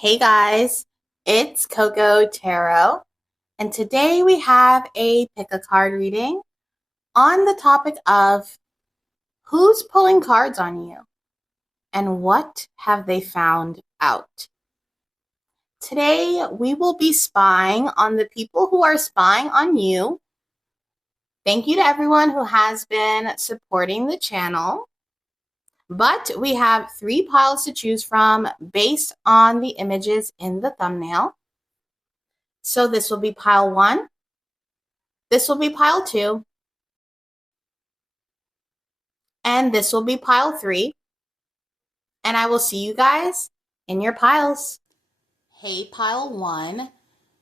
Hey guys, it's CocoaTarot, and today we have a pick-a-card reading on the topic of who's pulling cards on you and what have they found out. Today we will be spying on the people who are spying on you. Thank you to everyone who has been supporting the channel. But we have 3 piles to choose from based on the images in the thumbnail. So this will be pile 1, this will be pile 2, and this will be pile 3. And I will see you guys in your piles. Hey, pile 1,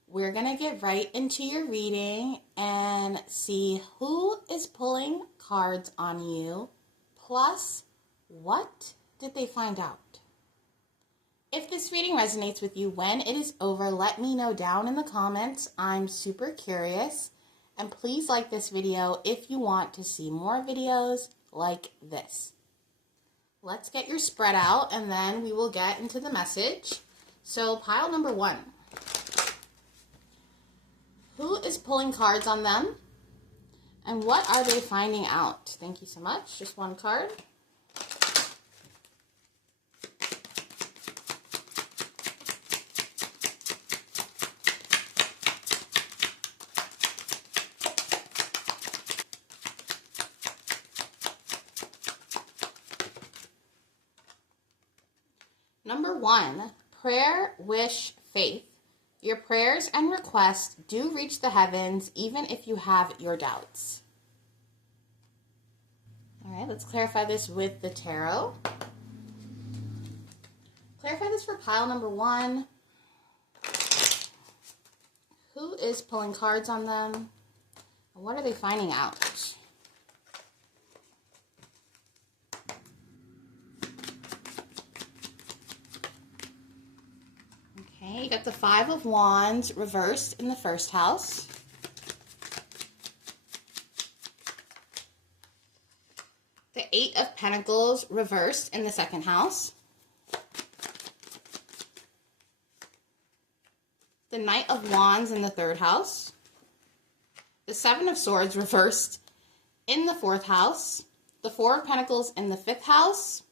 we're going to get right into your reading and see who is pulling cards on you, plus what did they find out. If this reading resonates with you when it is over, let me know down in the comments. I'm super curious. And please like this video if you want to see more videos like this. Let's get your spread out and then we will get into the message. So pile number 1. Who is pulling cards on them? And what are they finding out? Thank you so much. Just one card. Number 1, prayer, wish, faith. Your prayers and requests do reach the heavens even if you have your doubts. All right, let's clarify this with the tarot. Clarify this for pile number 1. Who is pulling cards on them? And what are they finding out? Okay, you got the 5 of Wands reversed in the first house. The 8 of Pentacles reversed in the second house. The Knight of Wands in the third house. The 7 of Swords reversed in the fourth house. The 4 of Pentacles in the fifth house.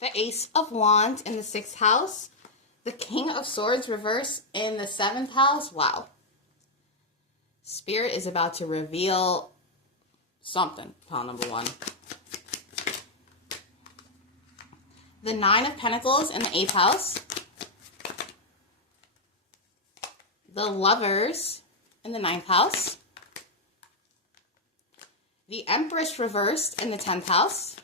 The Ace of Wands in the 6th house. The King of Swords reversed in the 7th house. Wow. Spirit is about to reveal something. Pile number 1. The 9 of Pentacles in the 8th house. The Lovers in the 9th house. The Empress reversed in the 10th house.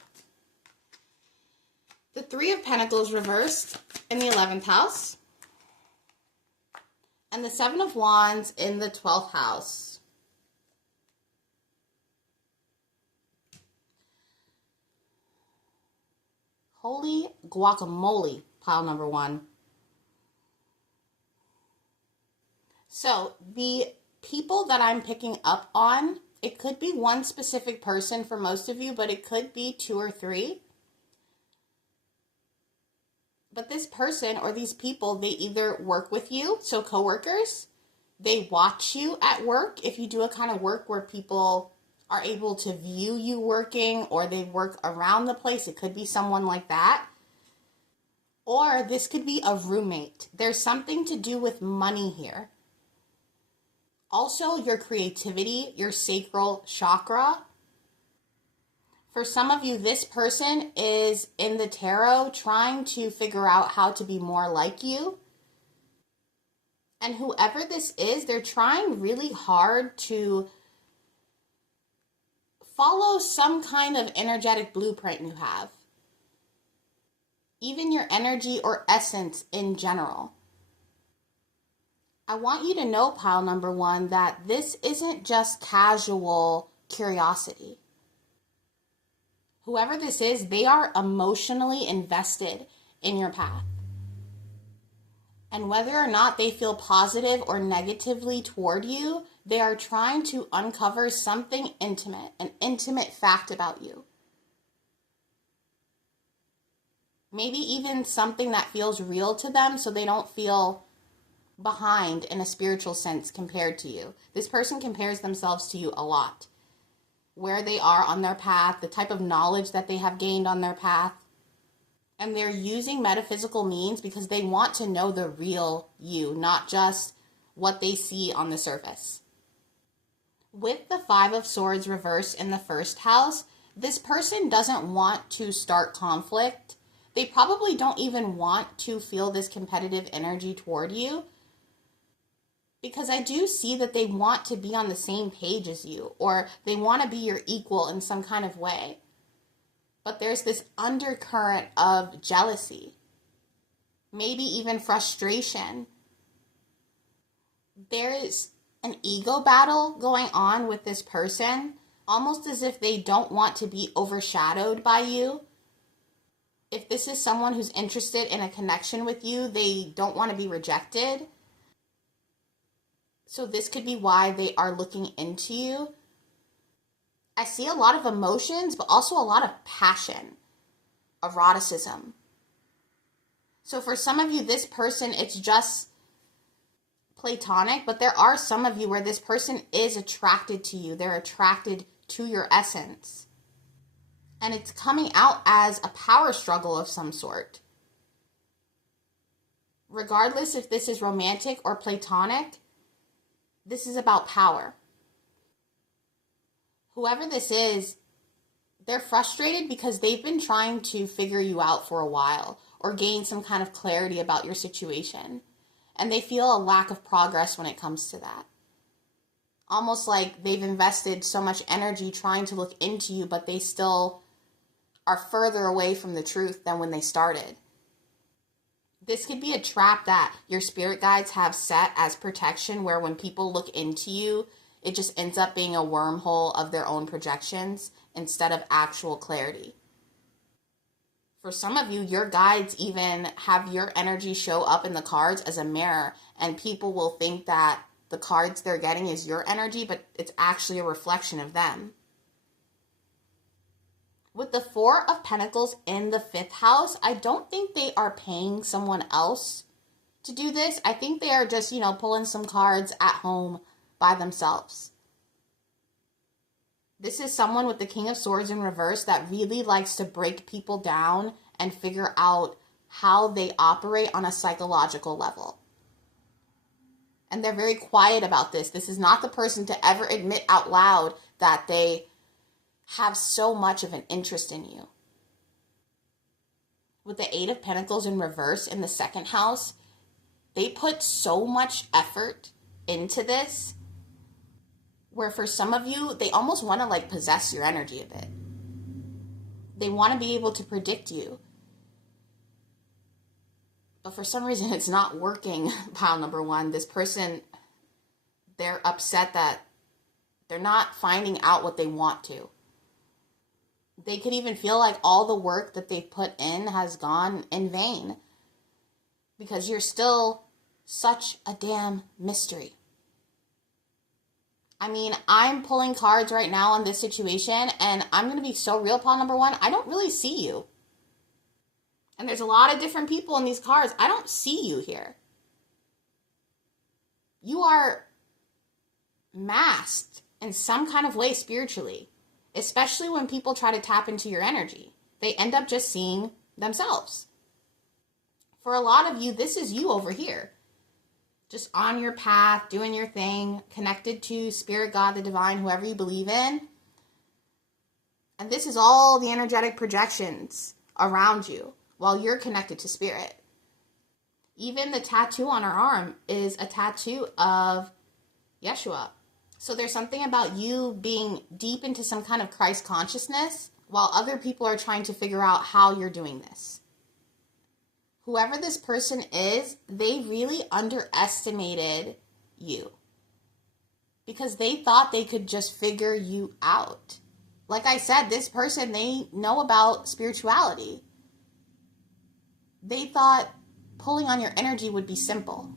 The 3 of Pentacles reversed in the 11th house. And the 7 of Wands in the 12th house. Holy guacamole, pile number 1. So the people that I'm picking up on, it could be one specific person for most of you, but it could be 2 or 3. But this person or these people, they either work with you, so coworkers, they watch you at work. If you do a kind of work where people are able to view you working or they work around the place, it could be someone like that. Or this could be a roommate. There's something to do with money here. Also, your creativity, your sacral chakra. For some of you, this person is in the tarot trying to figure out how to be more like you. And whoever this is, they're trying really hard to follow some kind of energetic blueprint you have. Even your energy or essence in general. I want you to know, pile number 1, that this isn't just casual curiosity. Whoever this is, they are emotionally invested in your path. And whether or not they feel positive or negatively toward you, they are trying to uncover something intimate, an intimate fact about you. Maybe even something that feels real to them so they don't feel behind in a spiritual sense compared to you. This person compares themselves to you a lot. Where they are on their path, the type of knowledge that they have gained on their path. And they're using metaphysical means because they want to know the real you, not just what they see on the surface. With the Five of Swords reversed in the first house, this person doesn't want to start conflict. They probably don't even want to feel this competitive energy toward you, because I do see that they want to be on the same page as you, or they want to be your equal in some kind of way. But there's this undercurrent of jealousy, maybe even frustration. There is an ego battle going on with this person, almost as if they don't want to be overshadowed by you. If this is someone who's interested in a connection with you, they don't want to be rejected. So this could be why they are looking into you. I see a lot of emotions, but also a lot of passion, eroticism. So for some of you, this person, it's just platonic, but there are some of you where this person is attracted to you. They're attracted to your essence. And it's coming out as a power struggle of some sort. Regardless if this is romantic or platonic, this is about power. Whoever this is, they're frustrated because they've been trying to figure you out for a while or gain some kind of clarity about your situation. And they feel a lack of progress when it comes to that. Almost like they've invested so much energy trying to look into you, but they still are further away from the truth than when they started. This could be a trap that your spirit guides have set as protection, where when people look into you, it just ends up being a wormhole of their own projections instead of actual clarity. For some of you, your guides even have your energy show up in the cards as a mirror, and people will think that the cards they're getting is your energy, but it's actually a reflection of them. With the Four of Pentacles in the fifth house, I don't think they are paying someone else to do this. I think they are just, pulling some cards at home by themselves. This is someone with the King of Swords in reverse that really likes to break people down and figure out how they operate on a psychological level. And they're very quiet about this. This is not the person to ever admit out loud that they have so much of an interest in you. With the Eight of Pentacles in reverse in the second house, they put so much effort into this, where for some of you, they almost want to possess your energy a bit. They want to be able to predict you. But for some reason, it's not working, pile number one. This person, they're upset that they're not finding out what they want to. They could even feel like all the work that they've put in has gone in vain, because you're still such a damn mystery. I mean, I'm pulling cards right now on this situation, and I'm going to be so real, pile number one, I don't really see you. And there's a lot of different people in these cards. I don't see you here. You are masked in some kind of way spiritually, especially when people try to tap into your energy. They end up just seeing themselves. For a lot of you, this is you over here, just on your path, doing your thing, connected to Spirit, God, the divine, whoever you believe in. And this is all the energetic projections around you while you're connected to Spirit. Even the tattoo on her arm is a tattoo of Yeshua. So there's something about you being deep into some kind of Christ consciousness while other people are trying to figure out how you're doing this. Whoever this person is, they really underestimated you because they thought they could just figure you out. Like I said, this person, they know about spirituality. They thought pulling on your energy would be simple,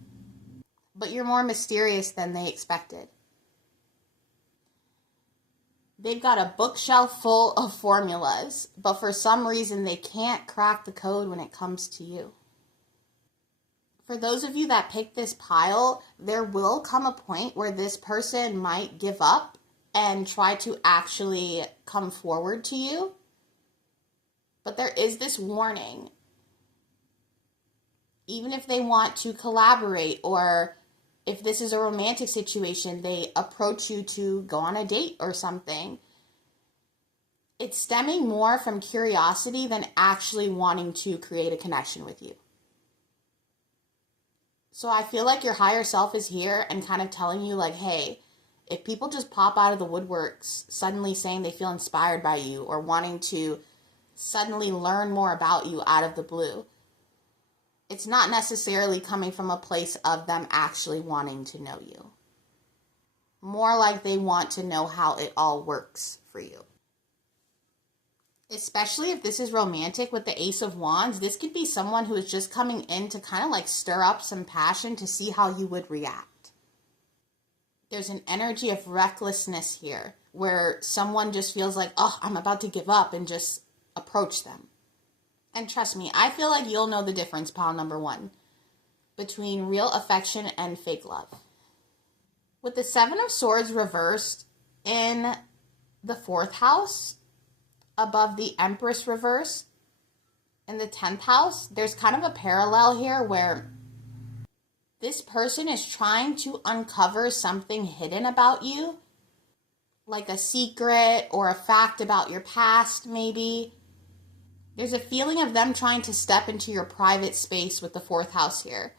but you're more mysterious than they expected. They've got a bookshelf full of formulas, but for some reason they can't crack the code when it comes to you. For those of you that pick this pile, there will come a point where this person might give up and try to actually come forward to you. But there is this warning. Even if they want to collaborate, or if this is a romantic situation, they approach you to go on a date or something, it's stemming more from curiosity than actually wanting to create a connection with you. So I feel like your higher self is here and kind of telling you like, hey, if people just pop out of the woodworks suddenly saying they feel inspired by you or wanting to suddenly learn more about you out of the blue, it's not necessarily coming from a place of them actually wanting to know you. More like they want to know how it all works for you. Especially if this is romantic with the Ace of Wands, this could be someone who is just coming in to kind of like stir up some passion to see how you would react. There's an energy of recklessness here where someone just feels like, oh, I'm about to give up, and just approach them. And trust me, I feel like you'll know the difference, pile number one, between real affection and fake love. With the Seven of Swords reversed in the 4th house, above the Empress reversed in the 10th house, there's kind of a parallel here where this person is trying to uncover something hidden about you, like a secret or a fact about your past, maybe. There's a feeling of them trying to step into your private space with the 4th house here.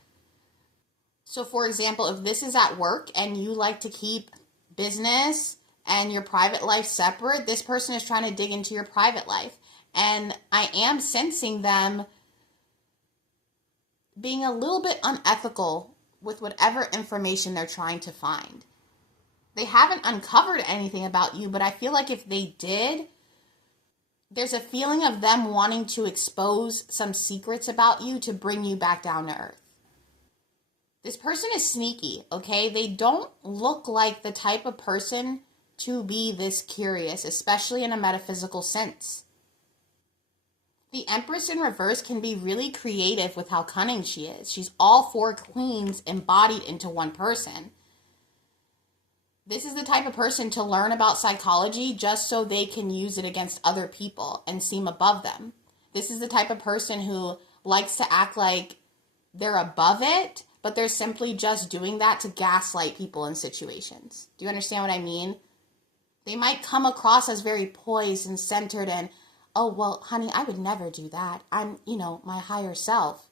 So for example, if this is at work and you like to keep business and your private life separate, this person is trying to dig into your private life. And I am sensing them being a little bit unethical with whatever information they're trying to find. They haven't uncovered anything about you, but I feel like if they did, there's a feeling of them wanting to expose some secrets about you to bring you back down to earth. This person is sneaky, okay? They don't look like the type of person to be this curious, especially in a metaphysical sense. The Empress in reverse can be really creative with how cunning she is. She's all 4 queens embodied into one person. This is the type of person to learn about psychology just so they can use it against other people and seem above them. This is the type of person who likes to act like they're above it, but they're simply just doing that to gaslight people in situations. Do you understand what I mean? They might come across as very poised and centered and, oh, well, honey, I would never do that. I'm, my higher self.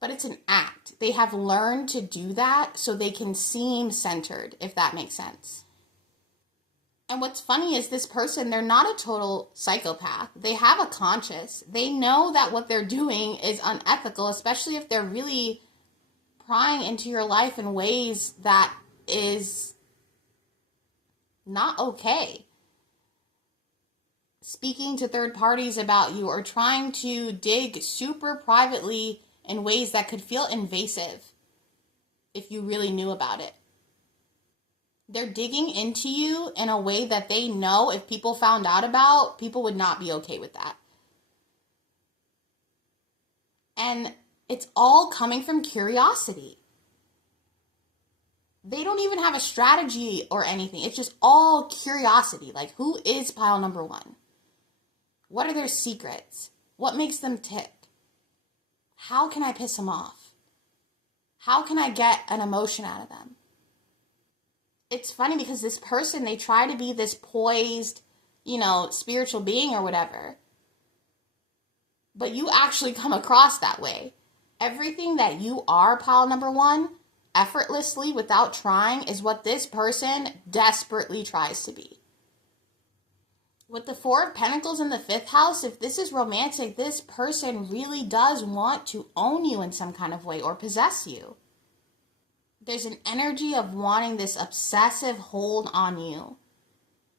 But it's an act. They have learned to do that so they can seem centered, if that makes sense. And what's funny is this person, they're not a total psychopath. They have a conscience. They know that what they're doing is unethical, especially if they're really prying into your life in ways that is not okay. Speaking to third parties about you or trying to dig super privately in ways that could feel invasive if you really knew about it. They're digging into you in a way that they know if people found out about, people would not be okay with that. And it's all coming from curiosity. They don't even have a strategy or anything. It's just all curiosity. Like, who is pile number one? What are their secrets? What makes them tick? How can I piss them off? How can I get an emotion out of them? It's funny because this person, they try to be this poised, spiritual being or whatever. But you actually come across that way. Everything that you are, pile number one, effortlessly, without trying, is what this person desperately tries to be. With the 4 of Pentacles in the 5th house, if this is romantic, this person really does want to own you in some kind of way or possess you. There's an energy of wanting this obsessive hold on you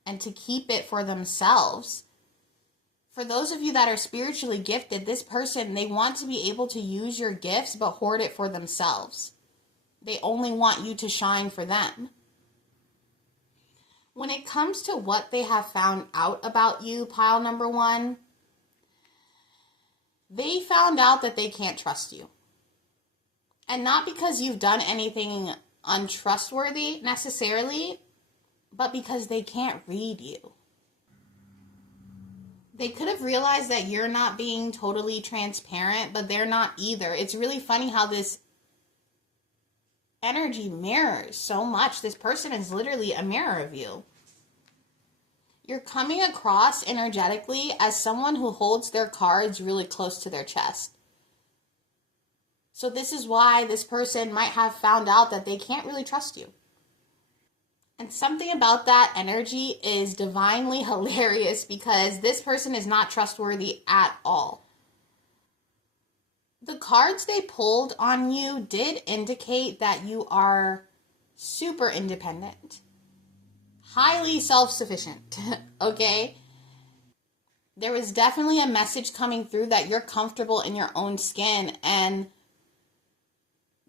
and to keep it for themselves. For those of you that are spiritually gifted, this person, they want to be able to use your gifts but hoard it for themselves. They only want you to shine for them. When it comes to what they have found out about you, pile number one, they found out that they can't trust you. And not because you've done anything untrustworthy necessarily, but because they can't read you. They could have realized that you're not being totally transparent, but they're not either. It's really funny how this energy mirrors so much. This person is literally a mirror of you. You're coming across energetically as someone who holds their cards really close to their chest. So this is why this person might have found out that they can't really trust you. And something about that energy is divinely hilarious because this person is not trustworthy at all. The cards they pulled on you did indicate that you are super independent, highly self-sufficient, okay? There was definitely a message coming through that you're comfortable in your own skin, and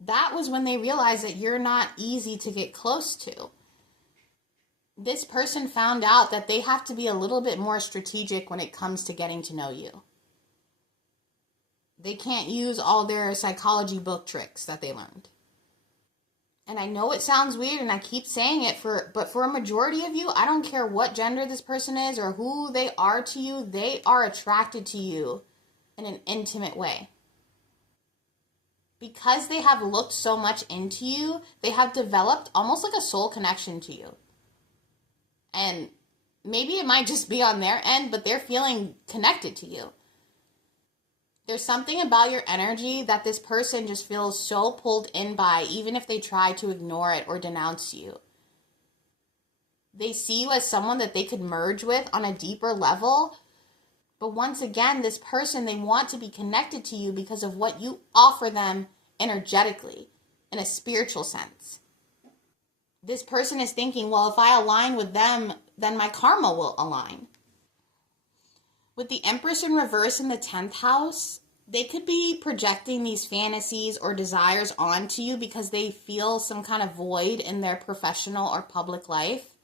that was when they realized that you're not easy to get close to. This person found out that they have to be a little bit more strategic when it comes to getting to know you. They can't use all their psychology book tricks that they learned. And I know it sounds weird and I keep saying it, but for a majority of you, I don't care what gender this person is or who they are to you, they are attracted to you in an intimate way. Because they have looked so much into you, they have developed almost like a soul connection to you. And maybe it might just be on their end, but they're feeling connected to you. There's something about your energy that this person just feels so pulled in by, even if they try to ignore it or denounce you. They see you as someone that they could merge with on a deeper level. But once again, this person, they want to be connected to you because of what you offer them energetically, in a spiritual sense. This person is thinking, well, if I align with them, then my karma will align. With the Empress in reverse in the 10th house, they could be projecting these fantasies or desires onto you because they feel some kind of void in their professional or public life.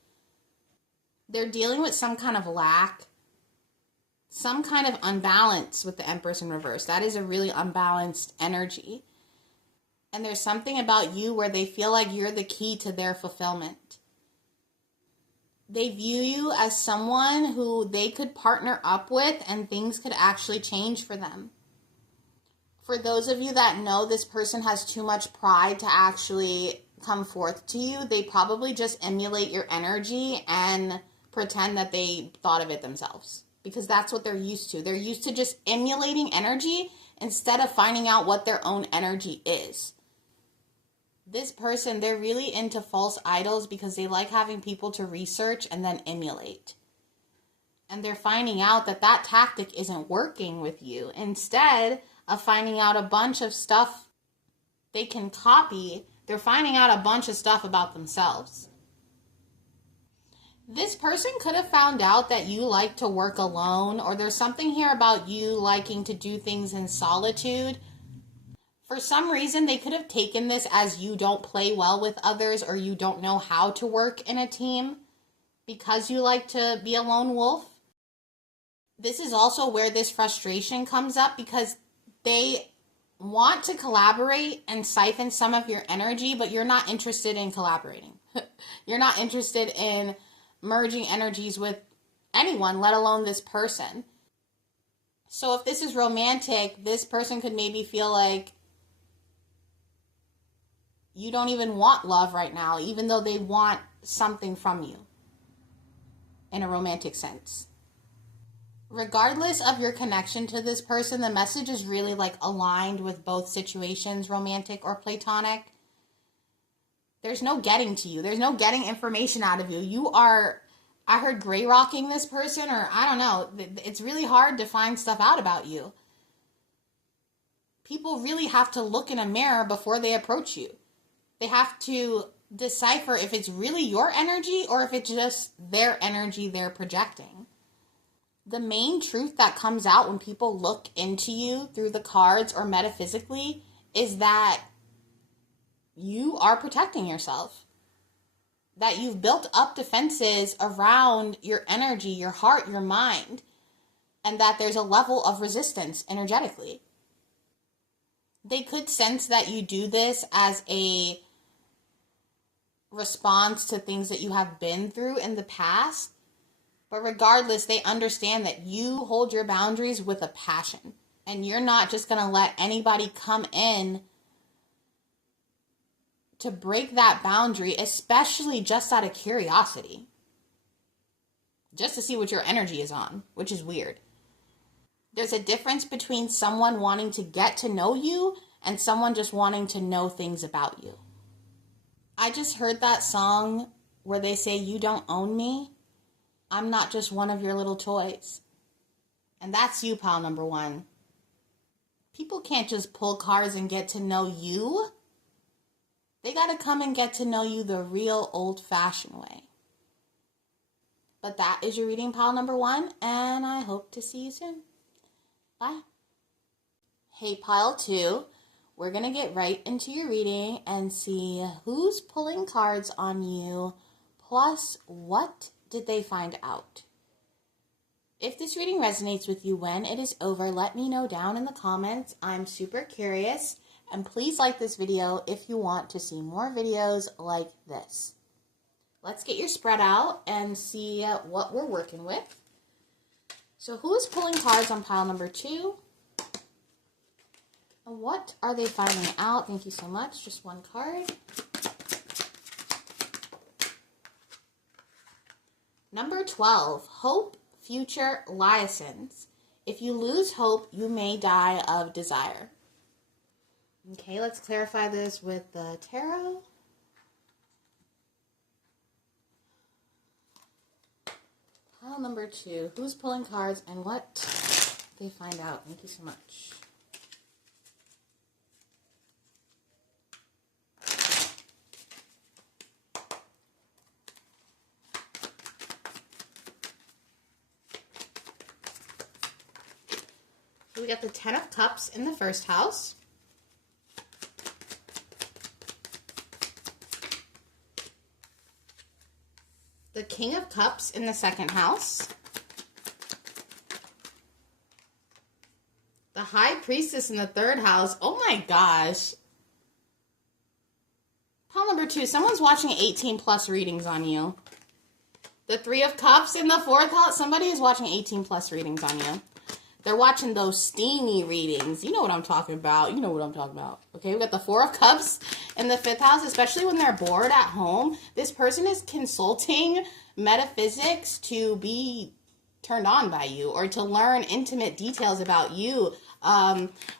They're dealing with some kind of lack, some kind of unbalance with the Empress in reverse. That is a really unbalanced energy. And there's something about you where they feel like you're the key to their fulfillment. They view you as someone who they could partner up with and things could actually change for them. For those of you that know this person has too much pride to actually come forth to you, they probably just emulate your energy and pretend that they thought of it themselves. Because that's what they're used to. They're used to just emulating energy instead of finding out what their own energy is. This person, they're really into false idols because they like having people to research and then emulate. And they're finding out that that tactic isn't working with you. Instead of finding out a bunch of stuff they can copy, they're finding out a bunch of stuff about themselves. This person could have found out that you like to work alone, or there's something here about you liking to do things in solitude. For some reason, they could have taken this as you don't play well with others or you don't know how to work in a team because you like to be a lone wolf. This is also where this frustration comes up because they want to collaborate and siphon some of your energy, but you're not interested in collaborating. You're not interested in merging energies with anyone, let alone this person. So if this is romantic, this person could maybe feel like you don't even want love right now, even though they want something from you in a romantic sense. Regardless of your connection to this person, the message is really like aligned with both situations, romantic or platonic. There's no getting to you. There's no getting information out of you. You are, I heard gray rocking this person, or I don't know. It's really hard to find stuff out about you. People really have to look in a mirror before they approach you. They have to decipher if it's really your energy or if it's just their energy they're projecting. The main truth that comes out when people look into you through the cards or metaphysically is that you are protecting yourself. that you've built up defenses around your energy, your heart, your mind, and that there's a level of resistance energetically. They could sense that you do this as a response to things that you have been through in the past. But regardless, they understand that you hold your boundaries with a passion. And you're not just going to let anybody come in to break that boundary, especially just out of curiosity. Just to see what your energy is on, which is weird. There's a difference between someone wanting to get to know you and someone just wanting to know things about you. I just heard that song where they say, "You don't own me. I'm not just one of your little toys." And that's you, pile number one. People can't just pull cards and get to know you. They got to come and get to know you the real old-fashioned way. But that is your reading, pile number one, and I hope to see you soon. Bye. Hey, pile two, we're going to get right into your reading and see who's pulling cards on you, plus what did they find out. If this reading resonates with you when it is over, let me know down in the comments. I'm super curious. And please like this video if you want to see more videos like this. Let's get your spread out and see what we're working with. So who is pulling cards on pile number two? And what are they finding out? Thank you so much. Just one card. Number 12, hope, future, liaisons. If you lose hope, you may die of desire. Okay, let's clarify this with the tarot. Pile number two, who's pulling cards and what they find out. Thank you so much. So we got the 10 of Cups in the first house. The King of Cups in the second house. The High Priestess in the third house. Oh my gosh. Pile number two, someone's watching 18 plus readings on you. The Three of Cups in the fourth house. Somebody is watching 18 plus readings on you. They're watching those steamy readings. You know what I'm talking about. You know what I'm talking about. Okay, we got the Four of Cups in the fifth house, especially when they're bored at home. This person is consulting metaphysics to be turned on by you or to learn intimate details about you,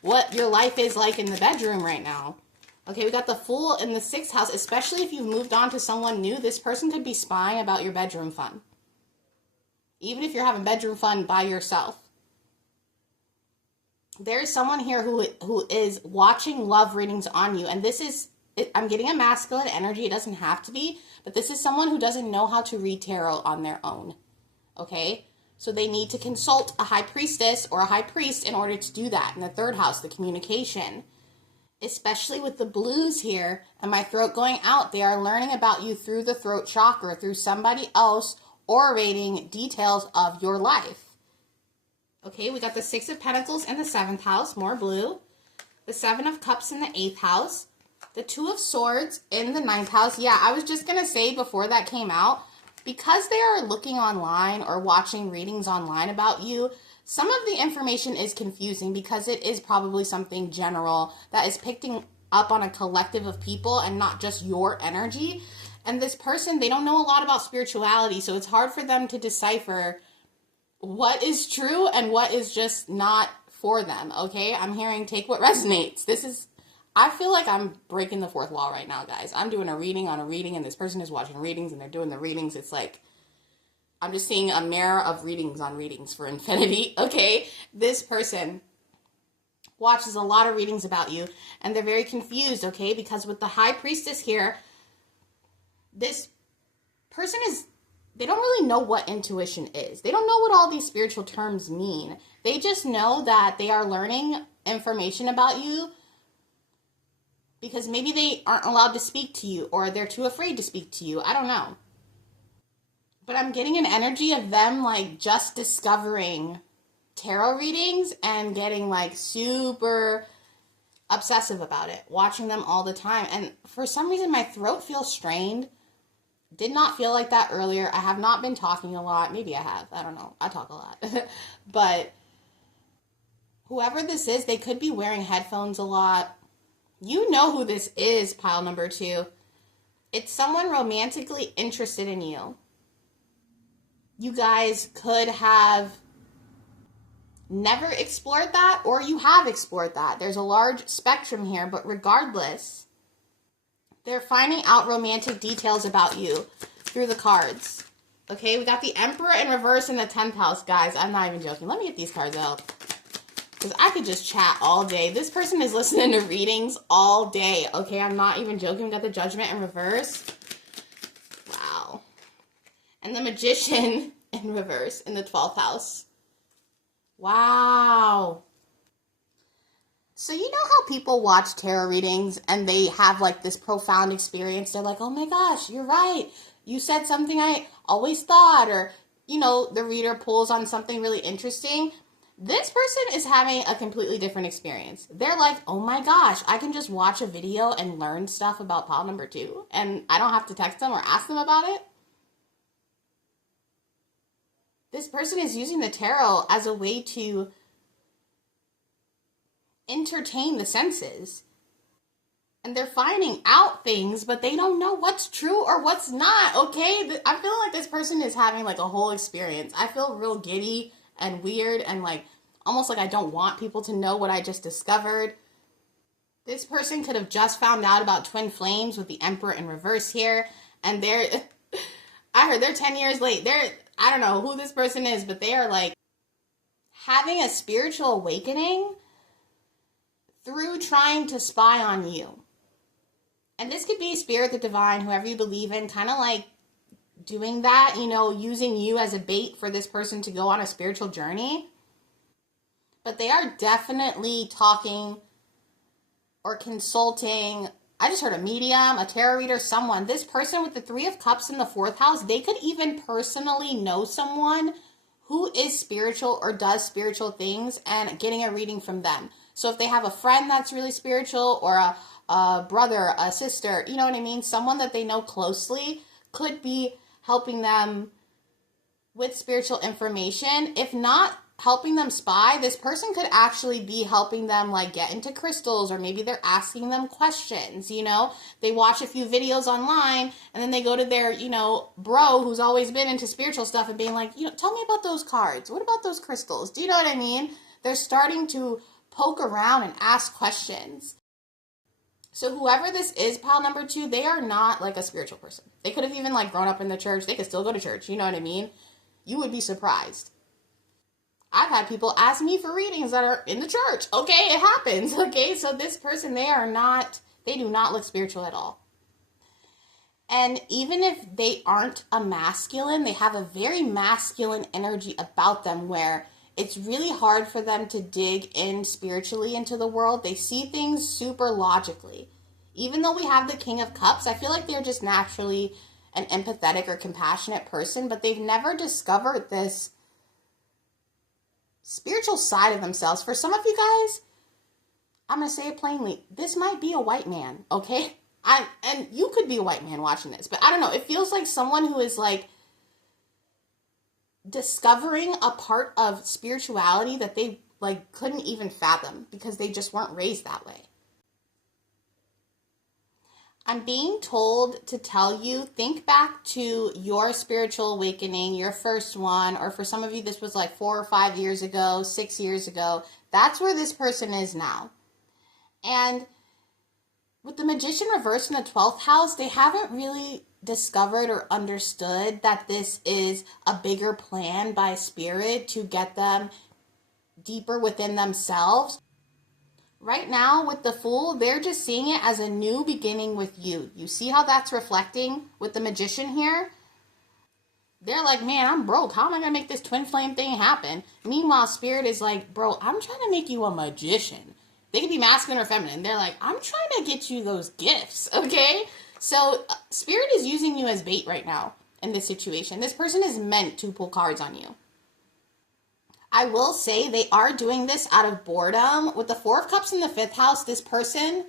what your life is like in the bedroom right now. Okay, we got the Fool in the sixth house, especially if you've moved on to someone new. This person could be spying about your bedroom fun. Even if you're having bedroom fun by yourself. There is someone here who is watching love readings on you. And this is, I'm getting a masculine energy. It doesn't have to be. But this is someone who doesn't know how to read tarot on their own. Okay? So they need to consult a high priestess or a high priest in order to do that. In the third house, the communication. Especially with the blues here and my throat going out. They are learning about you through the throat chakra, through somebody else orating details of your life. Okay, we got the Six of Pentacles in the seventh house, more blue. The Seven of Cups in the eighth house. The Two of Swords in the ninth house. Yeah, I was just going to say before that came out, because they are looking online or watching readings online about you, some of the information is confusing because it is probably something general that is picking up on a collective of people and not just your energy. And this person, they don't know a lot about spirituality, so it's hard for them to decipher what is true and what is just not for them, okay? I'm hearing take what resonates. I feel like I'm breaking the fourth wall right now, guys. I'm doing a reading on a reading, and this person is watching readings, and they're doing the readings. It's like, I'm just seeing a mirror of readings on readings for infinity, okay? This person watches a lot of readings about you, and they're very confused, okay? Because with the High Priestess here, this person they don't really know what intuition is. They don't know what all these spiritual terms mean. They just know that they are learning information about you because maybe they aren't allowed to speak to you or they're too afraid to speak to you. I don't know. But I'm getting an energy of them like just discovering tarot readings and getting like super obsessive about it, watching them all the time. And for some reason, my throat feels strained. Did not feel like that earlier. I have not been talking a lot. Maybe I have. I don't know. I talk a lot. But whoever this is, they could be wearing headphones a lot. You know who this is, pile number 2. It's someone romantically interested in you. You guys could have never explored that, or you have explored that. There's a large spectrum here, but regardless, they're finding out romantic details about you through the cards. Okay, we got the Emperor in reverse in the 10th house, guys. I'm not even joking. Let me get these cards out, because I could just chat all day. This person is listening to readings all day. Okay, I'm not even joking. We got the Judgment in reverse. Wow. And the Magician in reverse in the 12th house. Wow. So you know how people watch tarot readings and they have like this profound experience? They're like, oh my gosh, you're right. You said something I always thought. Or, you know, the reader pulls on something really interesting. This person is having a completely different experience. They're like, oh my gosh, I can just watch a video and learn stuff about pile number 2. And I don't have to text them or ask them about it. This person is using the tarot as a way to entertain the senses. And they're finding out things, but they don't know what's true or what's not, okay? I feel like this person is having like a whole experience. I feel real giddy and weird and like almost like I don't want people to know what I just discovered. This person could have just found out about twin flames with the Emperor in reverse here. And I heard they're 10 years late. I don't know who this person is, but they are like having a spiritual awakening through trying to spy on you. And this could be spirit, the divine, whoever you believe in, kind of like doing that, you know, using you as a bait for this person to go on a spiritual journey. But they are definitely talking or consulting. I just heard a medium, a tarot reader, someone. This person with the 3 of Cups in the 4th house, they could even personally know someone who is spiritual or does spiritual things and getting a reading from them. So if they have a friend that's really spiritual or a brother, a sister, you know what I mean? Someone that they know closely could be helping them with spiritual information. If not helping them spy, this person could actually be helping them like get into crystals, or maybe they're asking them questions, you know? They watch a few videos online and then they go to their, you know, bro who's always been into spiritual stuff and being like, you know, tell me about those cards. What about those crystals? Do you know what I mean? They're starting to poke around and ask questions. So whoever this is, pile number 2, they are not like a spiritual person. They could have even like grown up in the church. They could still go to church. You know what I mean? You would be surprised. I've had people ask me for readings that are in the church. Okay, it happens. Okay, so this person, they do not look spiritual at all. And even if they aren't a masculine, they have a very masculine energy about them where it's really hard for them to dig in spiritually into the world. They see things super logically. Even though we have the King of Cups, I feel like they're just naturally an empathetic or compassionate person, but they've never discovered this spiritual side of themselves. For some of you guys, I'm going to say it plainly, this might be a white man, okay? And you could be a white man watching this, but I don't know. It feels like someone who is like discovering a part of spirituality that they like couldn't even fathom because they just weren't raised that way. I'm being told to tell you, think back to your spiritual awakening, your first one, or for some of you, this was like 4 or 5 years ago, 6 years ago. That's where this person is now. And with the Magician reversed in the 12th house, they haven't really discovered or understood that this is a bigger plan by spirit to get them deeper within themselves. Right now, with the Fool, they're just seeing it as a new beginning with you. You see how that's reflecting with the Magician here? They're like, man, I'm broke. How am I going to make this twin flame thing happen? Meanwhile, Spirit is like, bro, I'm trying to make you a magician. They could be masculine or feminine. They're like, I'm trying to get you those gifts, okay? So Spirit is using you as bait right now in this situation. This person is meant to pull cards on you. I will say they are doing this out of boredom. With the Four of Cups in the 5th house, this person,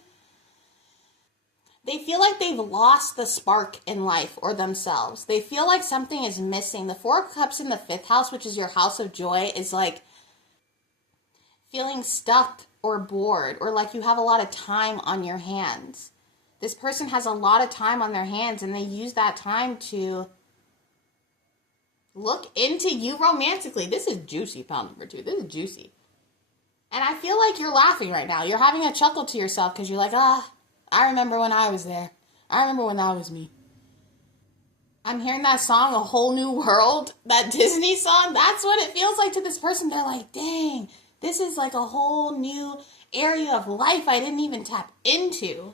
they feel like they've lost the spark in life or themselves. They feel like something is missing. The Four of Cups in the 5th house, which is your house of joy, is like feeling stuck or bored, or like you have a lot of time on your hands. This person has a lot of time on their hands, and they use that time to look into you romantically. This is juicy, pile number 2. This is juicy. And I feel like you're laughing right now. You're having a chuckle to yourself because you're like, I remember when I was there. I remember when that was me. I'm hearing that song, A Whole New World, that Disney song. That's what it feels like to this person. They're like, dang, this is like a whole new area of life I didn't even tap into.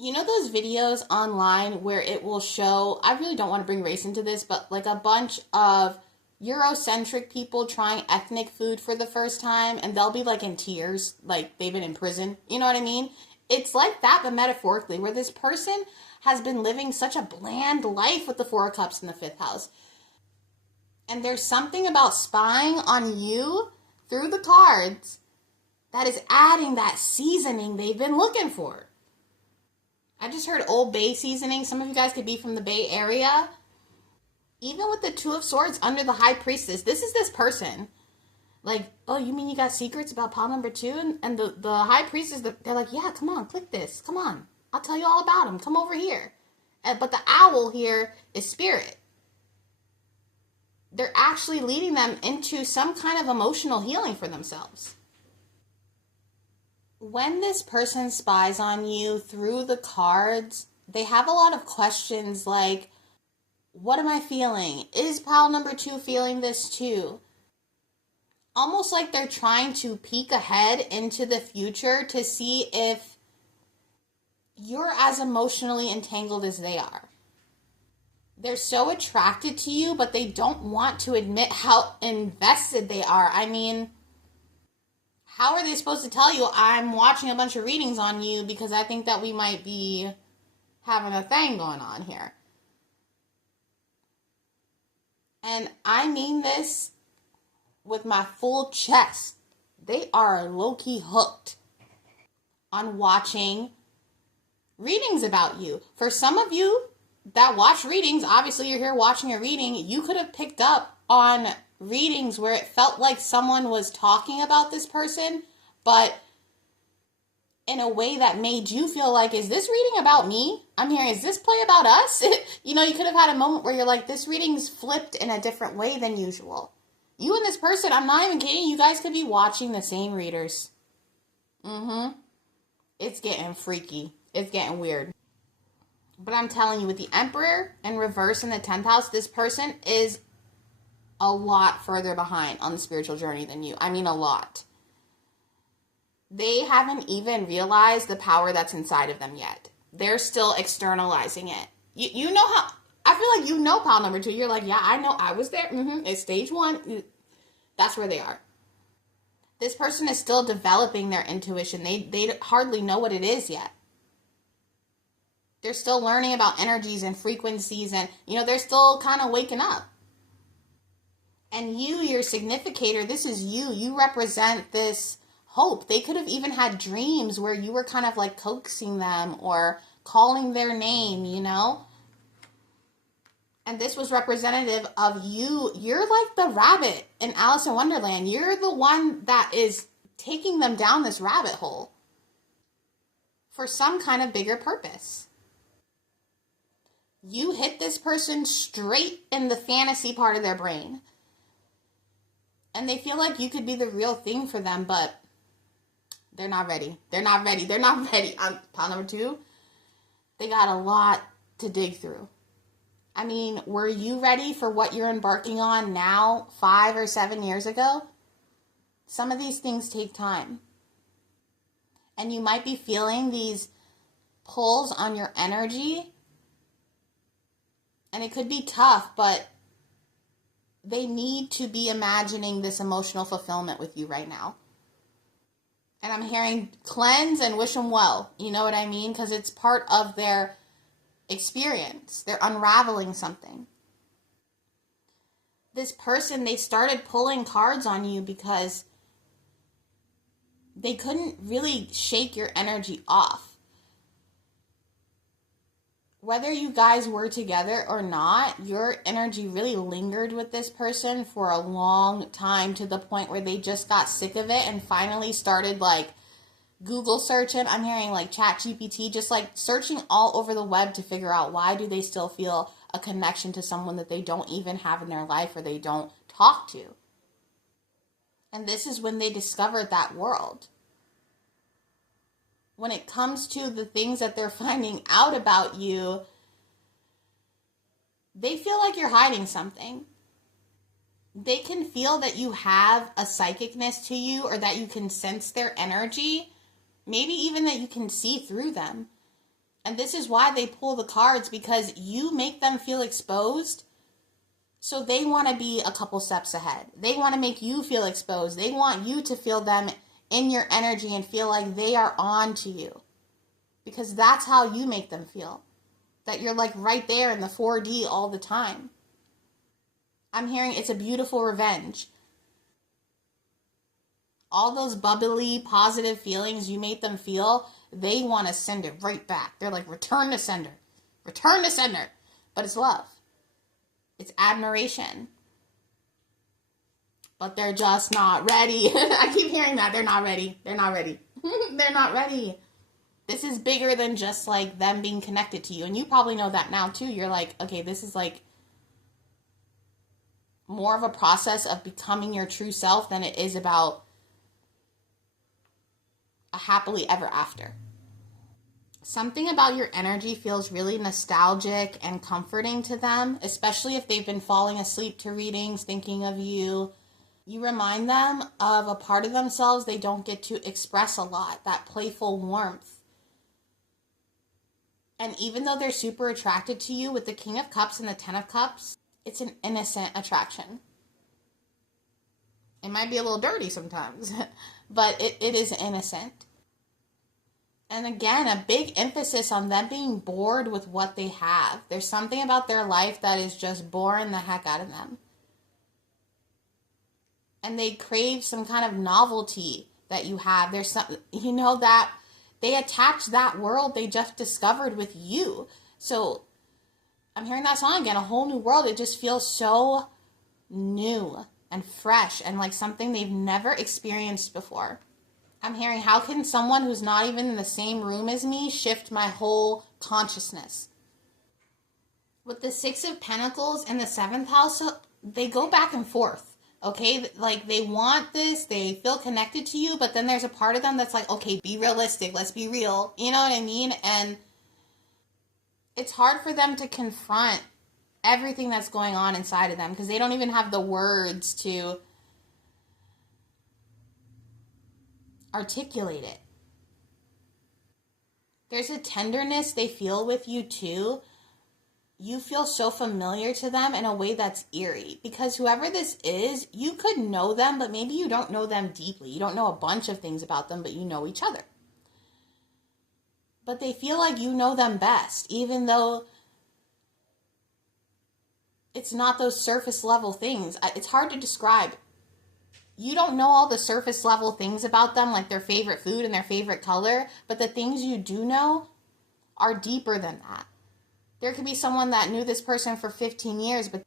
You know those videos online where it will show, I really don't want to bring race into this, but like a bunch of Eurocentric people trying ethnic food for the first time, and they'll be like in tears, like they've been in prison. You know what I mean? It's like that, but metaphorically, where this person has been living such a bland life with the Four of Cups in the 5th house. And there's something about spying on you through the cards that is adding that seasoning they've been looking for. I just heard Old Bay seasoning. Some of you guys could be from the Bay Area. Even with the Two of Swords under the High Priestess, this is this person. Like, oh, you mean you got secrets about pile number 2? And the High Priestess, they're like, yeah, come on, click this. Come on. I'll tell you all about him. Come over here. But the owl here is Spirit. They're actually leading them into some kind of emotional healing for themselves. When this person spies on you through the cards, they have a lot of questions like, what am I feeling? Is pile number 2 feeling this too? Almost like they're trying to peek ahead into the future to see if you're as emotionally entangled as they are. They're so attracted to you, but they don't want to admit how invested they are. I mean, how are they supposed to tell you, I'm watching a bunch of readings on you because I think that we might be having a thing going on here? And I mean this with my full chest. They are low-key hooked on watching readings about you. For some of you that watch readings, obviously you're here watching a reading, you could have picked up on readings where it felt like someone was talking about this person, but in a way that made you feel like, is this reading about me? I'm hearing, is this play about us? You know, you could have had a moment where you're like, this reading's flipped in a different way than usual. You and this person, I'm not even kidding, you guys could be watching the same readers. It's getting freaky. It's getting weird. But I'm telling you, with the Emperor in reverse in the 10th house, this person is a lot further behind on the spiritual journey than you. I mean, a lot. They haven't even realized the power that's inside of them yet. They're still externalizing it. You know how, I feel like you know pile number 2. You're like, yeah, I know, I was there. It's stage 1. That's where they are. This person is still developing their intuition. They hardly know what it is yet. They're still learning about energies and frequencies, and, you know, they're still kind of waking up. And you, your significator, this is you. You represent this hope. They could have even had dreams where you were kind of like coaxing them or calling their name, you know? And this was representative of you. You're like the rabbit in Alice in Wonderland. You're the one that is taking them down this rabbit hole for some kind of bigger purpose. You hit this person straight in the fantasy part of their brain. And they feel like you could be the real thing for them, but they're not ready. They're not ready. They're not ready. Pile number 2, they got a lot to dig through. I mean, were you ready for what you're embarking on now 5 or 7 years ago? Some of these things take time. And you might be feeling these pulls on your energy. And it could be tough, but they need to be imagining this emotional fulfillment with you right now. And I'm hearing cleanse and wish them well. You know what I mean? Because it's part of their experience. They're unraveling something. This person, they started pulling cards on you because they couldn't really shake your energy off. Whether you guys were together or not, your energy really lingered with this person for a long time, to the point where they just got sick of it and finally started like Google searching. I'm hearing like ChatGPT, just like searching all over the web to figure out why do they still feel a connection to someone that they don't even have in their life or they don't talk to. And this is when they discovered that world. When it comes to the things that they're finding out about you, they feel like you're hiding something. They can feel that you have a psychicness to you, or that you can sense their energy. Maybe even that you can see through them. And this is why they pull the cards, because you make them feel exposed. So they want to be a couple steps ahead. They want to make you feel exposed. They want you to feel them in your energy and feel like they are on to you. Because that's how you make them feel. That you're like right there in the 4D all the time. I'm hearing it's a beautiful revenge. All those bubbly, positive feelings you made them feel, they want to send it right back. They're like, return to sender. Return to sender. But it's love. It's admiration. But they're just not ready. I keep hearing that. They're not ready. They're not ready. They're not ready. This is bigger than just like them being connected to you. And you probably know that now too. You're like, okay, this is like more of a process of becoming your true self than it is about a happily ever after. Something about your energy feels really nostalgic and comforting to them, especially if they've been falling asleep to readings, thinking of you. You remind them of a part of themselves they don't get to express a lot, that playful warmth. And even though they're super attracted to you with the King of Cups and the Ten of Cups, it's an innocent attraction. It might be a little dirty sometimes, but it is innocent. And again, a big emphasis on them being bored with what they have. There's something about their life that is just boring the heck out of them. And they crave some kind of novelty that you have. There's some, that they attach that world they just discovered with you. So I'm hearing that song again, a whole new world. It just feels so new and fresh and like something they've never experienced before. I'm hearing, how can someone who's not even in the same room as me shift my whole consciousness? With the Six of Pentacles in the 7th house, they go back and forth, okay? Like, they want this, they feel connected to you, but then there's a part of them that's like, okay, be realistic, let's be real. You know what I mean? And it's hard for them to confront everything that's going on inside of them because they don't even have the words to articulate it. There's a tenderness they feel with you too. You feel so familiar to them in a way that's eerie because whoever this is, you could know them, but maybe you don't know them deeply. You don't know a bunch of things about them, but you know each other. But they feel like you know them best, even though it's not those surface level things. It's hard to describe. You don't know all the surface level things about them, like their favorite food and their favorite color, but the things you do know are deeper than that. There could be someone that knew this person for 15 years, but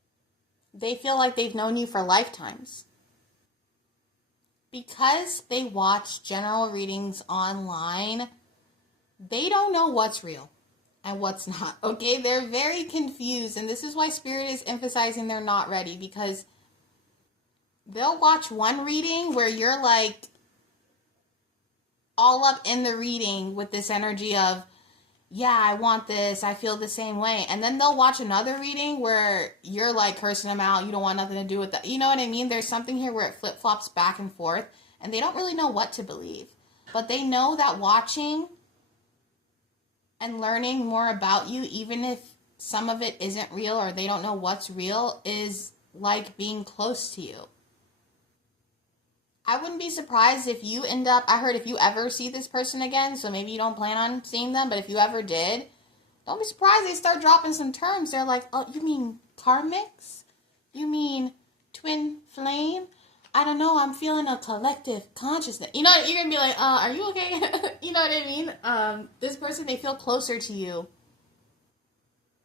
they feel like they've known you for lifetimes. Because they watch general readings online, they don't know what's real and what's not, okay? They're very confused, and this is why Spirit is emphasizing they're not ready, because they'll watch one reading where you're like all up in the reading with this energy of, yeah, I want this, I feel the same way. And then they'll watch another reading where you're like cursing them out, you don't want nothing to do with that. You know what I mean? There's something here where it flip-flops back and forth, and they don't really know what to believe. But they know that watching and learning more about you, even if some of it isn't real or they don't know what's real, is like being close to you. I wouldn't be surprised if you end up, I heard if you ever see this person again, so maybe you don't plan on seeing them, but if you ever did, don't be surprised they start dropping some terms. They're like, oh, you mean karmics? You mean twin flame? I don't know, I'm feeling a collective consciousness. You know, you're going to be like, are you okay? You know what I mean? This person, they feel closer to you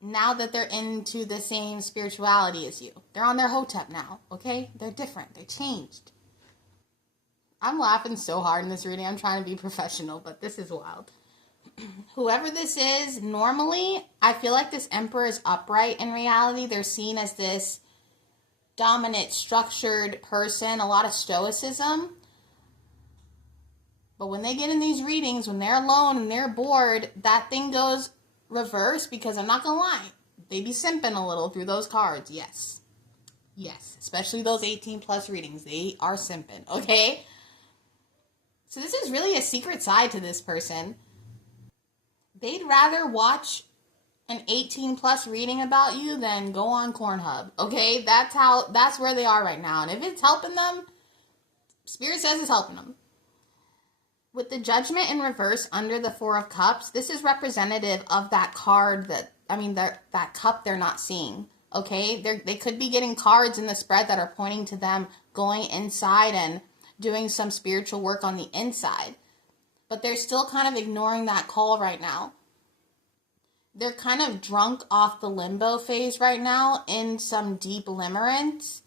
now that they're into the same spirituality as you. They're on their hotep now, okay? They're different. They changed. I'm laughing so hard in this reading. I'm trying to be professional, but this is wild. Whoever this is, normally, I feel like this Emperor is upright in reality. They're seen as this dominant, structured person, a lot of stoicism. But when they get in these readings, when they're alone and they're bored, that thing goes reverse, because I'm not going to lie, they be simping a little through those cards. Yes. Yes. Especially those 18 plus readings. They are simping, okay? So this is really a secret side to this person. They'd rather watch an 18 plus reading about you than go on Pornhub, okay? That's where they are right now. And if it's helping them, Spirit says it's helping them. With the Judgment in reverse under the Four of Cups, this is representative of that card that cup they're not seeing, okay? They could be getting cards in the spread that are pointing to them going inside and doing some spiritual work on the inside. But they're still kind of ignoring that call right now. They're kind of drunk off the limbo phase right now in some deep limerence,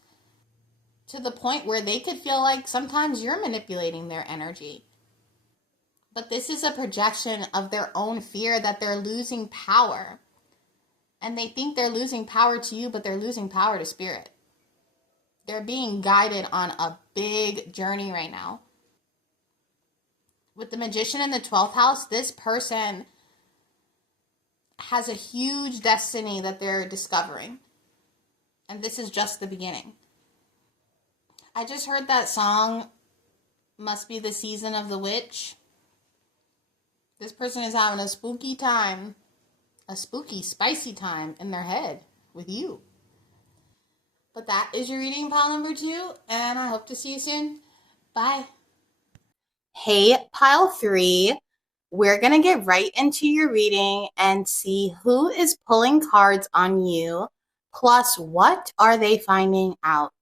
to the point where they could feel like sometimes you're manipulating their energy. But this is a projection of their own fear that they're losing power. And they think they're losing power to you, but they're losing power to Spirit. They're being guided on a big journey right now. With the Magician in the 12th house, this person has a huge destiny that they're discovering. And this is just the beginning. I just heard that song, Must Be the Season of the Witch. This person is having a spooky time, a spooky, spicy time in their head with you. But that is your reading, pile number 2, and I hope to see you soon. Bye. Hey, pile 3. We're going to get right into your reading and see who is pulling cards on you, plus what are they finding out.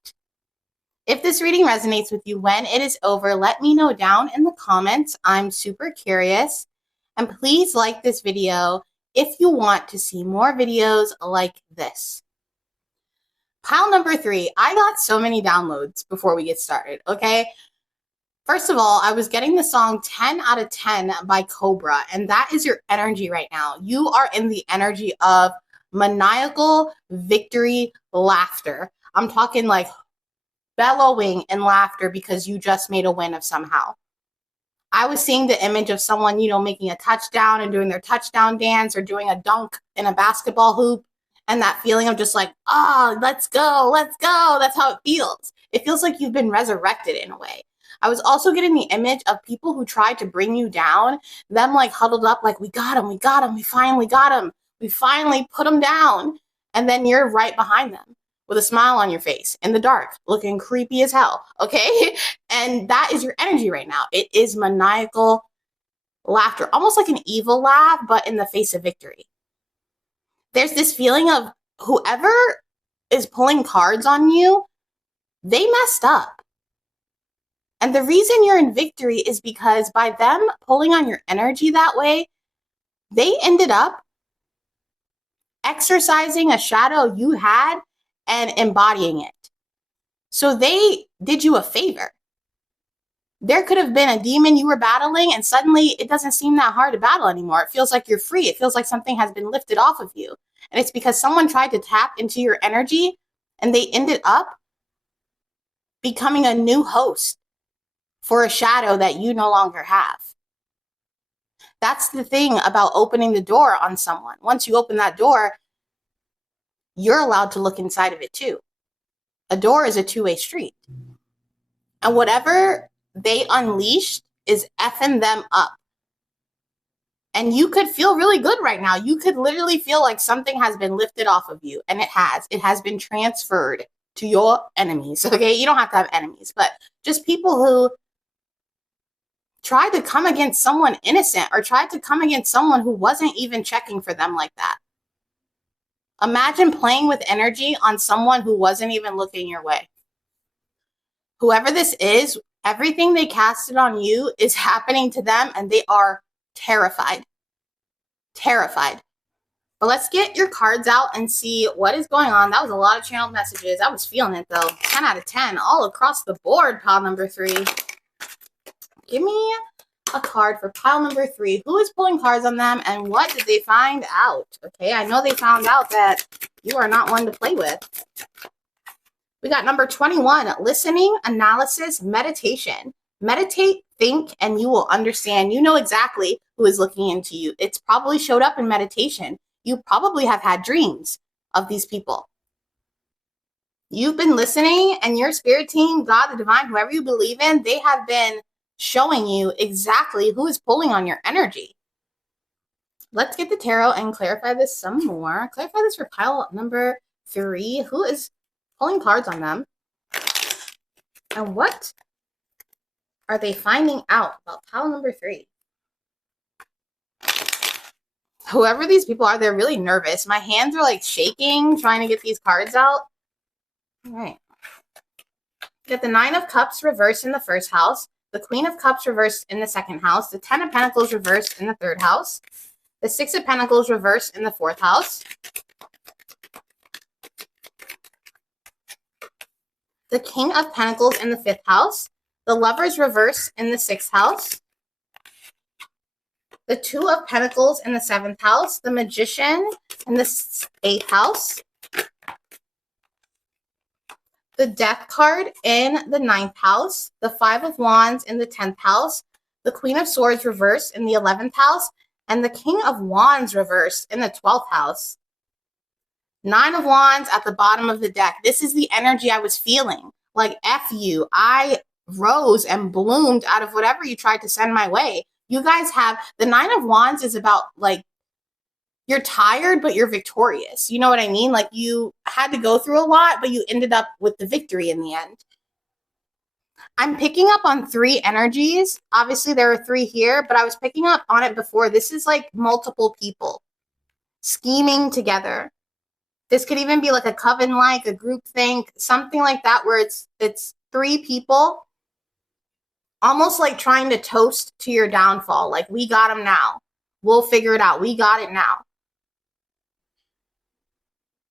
If this reading resonates with you when it is over, let me know down in the comments. I'm super curious. And please like this video if you want to see more videos like this. Pile number 3, I got so many downloads before we get started, okay? First of all, I was getting the song 10 out of 10 by Cobra, and that is your energy right now. You are in the energy of maniacal victory laughter. I'm talking like bellowing in laughter because you just made a win of somehow. I was seeing the image of someone, making a touchdown and doing their touchdown dance, or doing a dunk in a basketball hoop. And that feeling of just like, let's go, let's go. That's how it feels. It feels like you've been resurrected in a way. I was also getting the image of people who tried to bring you down, them like huddled up like, we got him, we finally got him. We finally put him down. And then you're right behind them with a smile on your face in the dark, looking creepy as hell, okay? And that is your energy right now. It is maniacal laughter, almost like an evil laugh, but in the face of victory. There's this feeling of whoever is pulling cards on you, they messed up. And the reason you're in victory is because by them pulling on your energy that way, they ended up exercising a shadow you had and embodying it. So they did you a favor. There could have been a demon you were battling, and suddenly it doesn't seem that hard to battle anymore. It feels like you're free. It feels like something has been lifted off of you. And it's because someone tried to tap into your energy, and they ended up becoming a new host for a shadow that you no longer have. That's the thing about opening the door on someone. Once you open that door, you're allowed to look inside of it too. A door is a two-way street. And whatever they unleashed is effing them up. And you could feel really good right now. You could literally feel like something has been lifted off of you. And it has. It has been transferred to your enemies, okay? You don't have to have enemies, but just people who tried to come against someone innocent or tried to come against someone who wasn't even checking for them like that. Imagine playing with energy on someone who wasn't even looking your way. Whoever this is, everything they casted on you is happening to them, and they are terrified. Terrified. But let's get your cards out and see what is going on. That was a lot of channeled messages. I was feeling it, though. 10 out of 10 all across the board, pile number 3. Give me a card for pile number 3. Who is pulling cards on them, and what did they find out? Okay, I know they found out that you are not one to play with. We got number 21, listening, analysis, meditation. Meditate, think, and you will understand. You know exactly who is looking into you. It's probably showed up in meditation. You probably have had dreams of these people. You've been listening, and your spirit team, God, the divine, whoever you believe in, they have been showing you exactly who is pulling on your energy. Let's get the tarot and clarify this some more. Clarify this for pile number 3. Who is pulling cards on them? And what are they finding out about pile number 3? Whoever these people are, they're really nervous. My hands are like shaking trying to get these cards out. All right. Get the 9 of Cups reversed in the first house. The Queen of Cups reversed in the second house. The 10 of Pentacles reversed in the third house. The 6 of Pentacles reversed in the fourth house. The King of Pentacles in the fifth house. The Lovers reversed in the sixth house. The 2 of Pentacles in the seventh house. The Magician in the eighth house. The Death card in the ninth house. The 5 of Wands in the 10th house. The Queen of Swords reversed in the 11th house. And the King of Wands reversed in the 12th house. 9 of Wands at the bottom of the deck. This is the energy I was feeling. Like, F you. I rose and bloomed out of whatever you tried to send my way. You guys have, the 9 of Wands is about, like, you're tired, but you're victorious. You know what I mean? Like, you had to go through a lot, but you ended up with the victory in the end. I'm picking up on 3 energies. Obviously, there are 3 here, but I was picking up on it before. This is like multiple people scheming together. This could even be like a coven, like a group think, something like that, where it's 3 people almost like trying to toast to your downfall. Like, we got them now. We'll figure it out. We got it now.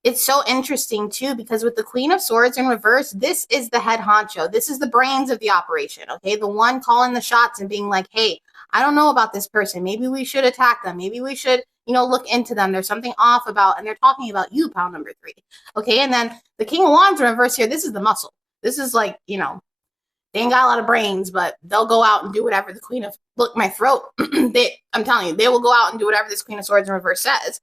It's so interesting, too, because with the Queen of Swords in reverse, this is the head honcho. This is the brains of the operation, okay? The one calling the shots and being like, hey, I don't know about this person. Maybe we should attack them. Maybe we should, you know, look into them. There's something off about, and they're talking about you, pile number 3. Okay, and then the King of Wands in reverse here, this is the muscle. This is like, you know, they ain't got a lot of brains, but they'll go out and do whatever the Queen of, look, my throat, I'm telling you, they will go out and do whatever this Queen of Swords in reverse says.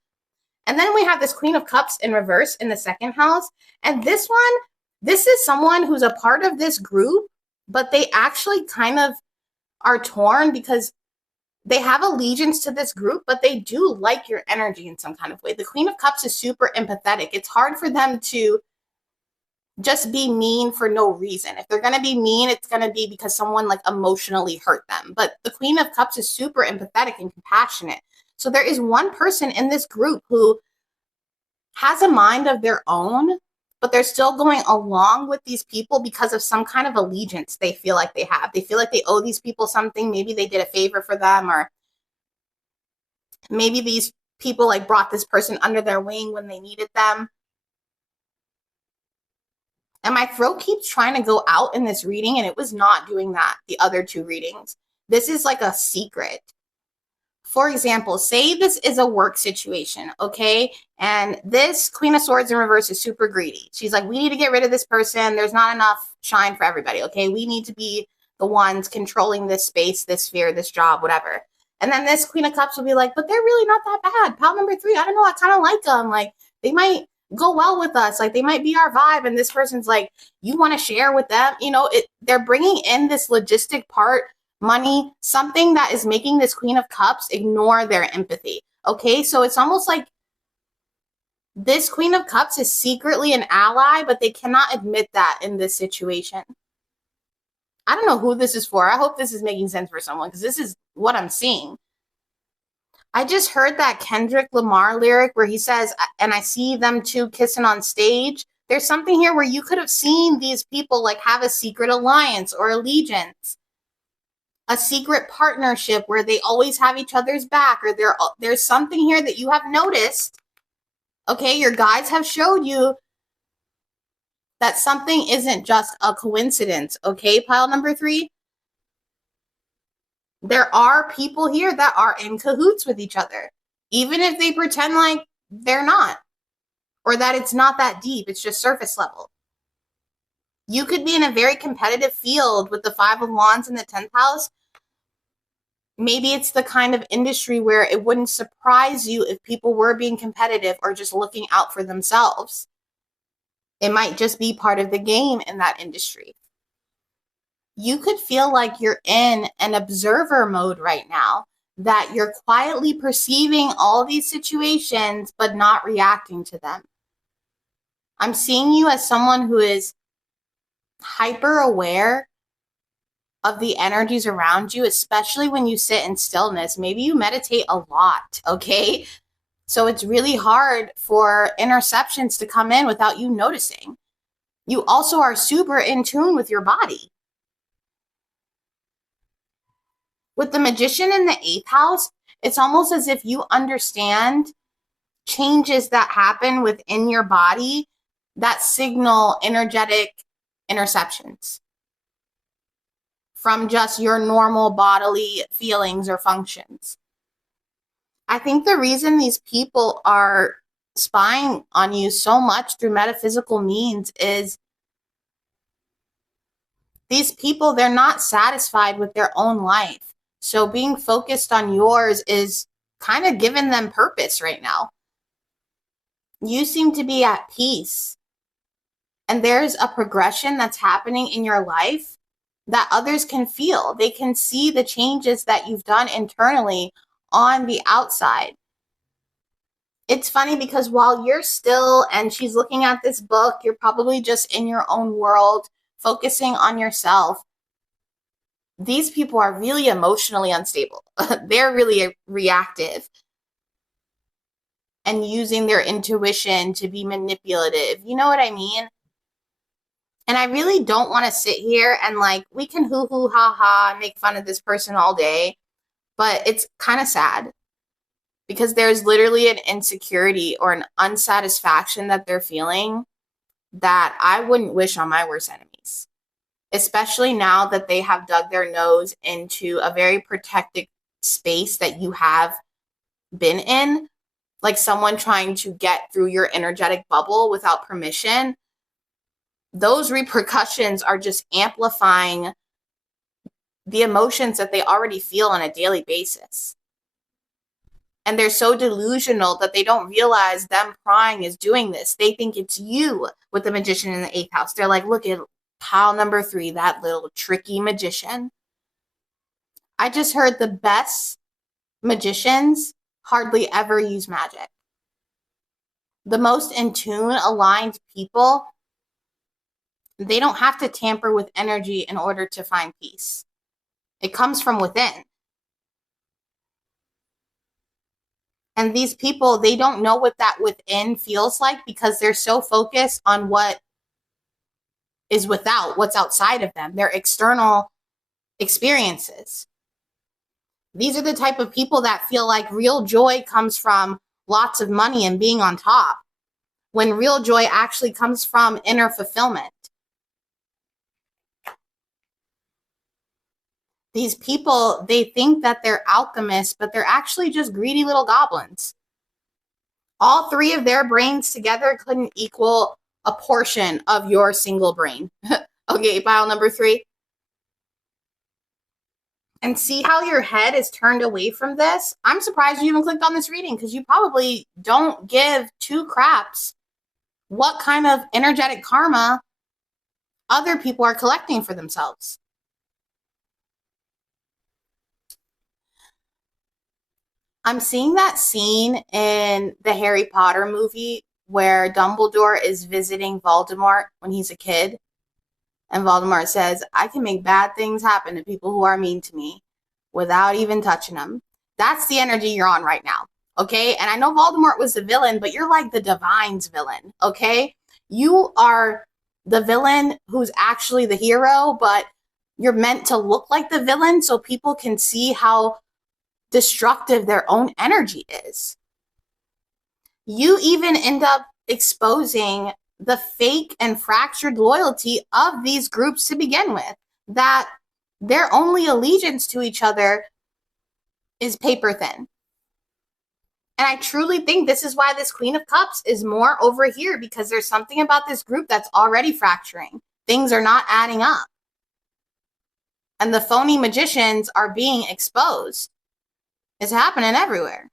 And then we have this Queen of Cups in reverse in the second house. And this one, this is someone who's a part of this group, but they actually kind of are torn because they have allegiance to this group, but they do like your energy in some kind of way. The Queen of Cups is super empathetic. It's hard for them to just be mean for no reason. If they're going to be mean, it's going to be because someone like emotionally hurt them. But the Queen of Cups is super empathetic and compassionate. So there is one person in this group who has a mind of their own, but they're still going along with these people because of some kind of allegiance they feel like they have. They feel like they owe these people something. Maybe they did a favor for them, or maybe these people like brought this person under their wing when they needed them. And my throat keeps trying to go out in this reading, and it was not doing that the other 2 readings. This is like a secret. For example, say this is a work situation, okay? And this Queen of Swords in reverse is super greedy. She's like, we need to get rid of this person. There's not enough shine for everybody, okay? We need to be the ones controlling this space, this sphere, this job, whatever. And then this Queen of Cups will be like, but they're really not that bad. Pile number 3, I don't know, I kind of like them. Like, they might go well with us. Like, they might be our vibe. And this person's like, you want to share with them? You know, they're bringing in this logistic part, money, something that is making this Queen of Cups ignore their empathy. Okay, so it's almost like This Queen of Cups is secretly an ally, but they cannot admit that in this situation. I don't know who this is for. I hope this is making sense for someone, because this is what I'm seeing. I just heard that Kendrick Lamar lyric where he says, and I see them two kissing on stage. There's something here where you could have seen these people like have a secret alliance or allegiance, a secret partnership where they always have each other's back, or there's something here that you have noticed. Okay, your guides have showed you that something isn't just a coincidence. Okay, pile number 3. There are people here that are in cahoots with each other, even if they pretend like they're not, or that it's not that deep, it's just surface level. You could be in a very competitive field with the 5 of Wands in the 10th house. Maybe it's the kind of industry where it wouldn't surprise you if people were being competitive or just looking out for themselves. It might just be part of the game in that industry. You could feel like you're in an observer mode right now, that you're quietly perceiving all these situations but not reacting to them. I'm seeing you as someone who is hyper aware of the energies around you, especially when you sit in stillness. Maybe you meditate a lot, okay? So it's really hard for interceptions to come in without you noticing. You also are super in tune with your body. With the Magician in the 8th house, it's almost as if you understand changes that happen within your body that signal energetic interceptions from just your normal bodily feelings or functions. I think the reason these people are spying on you so much through metaphysical means is these people, they're not satisfied with their own life. So being focused on yours is kind of giving them purpose right now. You seem to be at peace. And there's a progression that's happening in your life that others can feel. They can see the changes that you've done internally on the outside. It's funny because while you're still and she's looking at this book, you're probably just in your own world, focusing on yourself. These people are really emotionally unstable. They're really reactive and using their intuition to be manipulative. You know what I mean? And I really don't want to sit here and like, we can hoo-hoo, ha-ha, and make fun of this person all day. But it's kind of sad because there's literally an insecurity or an unsatisfaction that they're feeling that I wouldn't wish on my worst enemies. Especially now that they have dug their nose into a very protected space that you have been in, like someone trying to get through your energetic bubble without permission. Those repercussions are just amplifying the emotions that they already feel on a daily basis. And they're so delusional that they don't realize them prying is doing this. They think it's you with the Magician in the 8th house. They're like, look at pile number 3, that little tricky magician. I just heard the best magicians hardly ever use magic. The most in tune, aligned people, they don't have to tamper with energy in order to find peace. It comes from within. And these people, they don't know what that within feels like because they're so focused on what is without, what's outside of them, their external experiences. These are the type of people that feel like real joy comes from lots of money and being on top, when real joy actually comes from inner fulfillment. These people, they think that they're alchemists, but they're actually just greedy little goblins. All 3 of their brains together couldn't equal a portion of your single brain. Okay, pile number 3. And see how your head is turned away from this? I'm surprised you even clicked on this reading because you probably don't give 2 craps what kind of energetic karma other people are collecting for themselves. I'm seeing that scene in the Harry Potter movie where Dumbledore is visiting Voldemort when he's a kid. And Voldemort says, I can make bad things happen to people who are mean to me without even touching them. That's the energy you're on right now. Okay? And I know Voldemort was the villain, but you're like the Divine's villain. Okay? You are the villain who's actually the hero, but you're meant to look like the villain so people can see how destructive their own energy is. You even end up exposing the fake and fractured loyalty of these groups to begin with, that their only allegiance to each other is paper thin. And I truly think this is why this Queen of Cups is more over here, because there's something about this group that's already fracturing. Things are not adding up. And the phony magicians are being exposed. It's happening everywhere.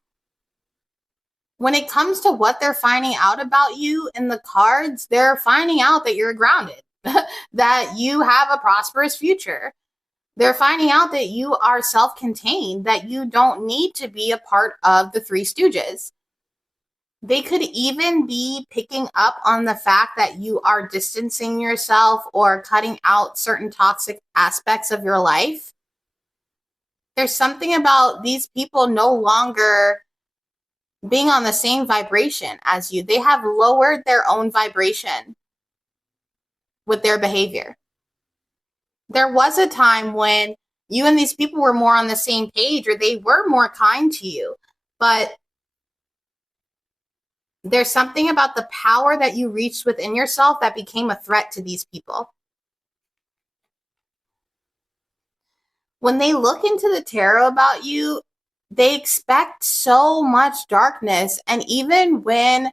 When it comes to what they're finding out about you in the cards, they're finding out that you're grounded, that you have a prosperous future. They're finding out that you are self-contained, that you don't need to be a part of the Three Stooges. They could even be picking up on the fact that you are distancing yourself or cutting out certain toxic aspects of your life. There's something about these people no longer being on the same vibration as you. They have lowered their own vibration with their behavior. There was a time when you and these people were more on the same page, or they were more kind to you, but there's something about the power that you reached within yourself that became a threat to these people. When they look into the tarot about you, they expect so much darkness. And even when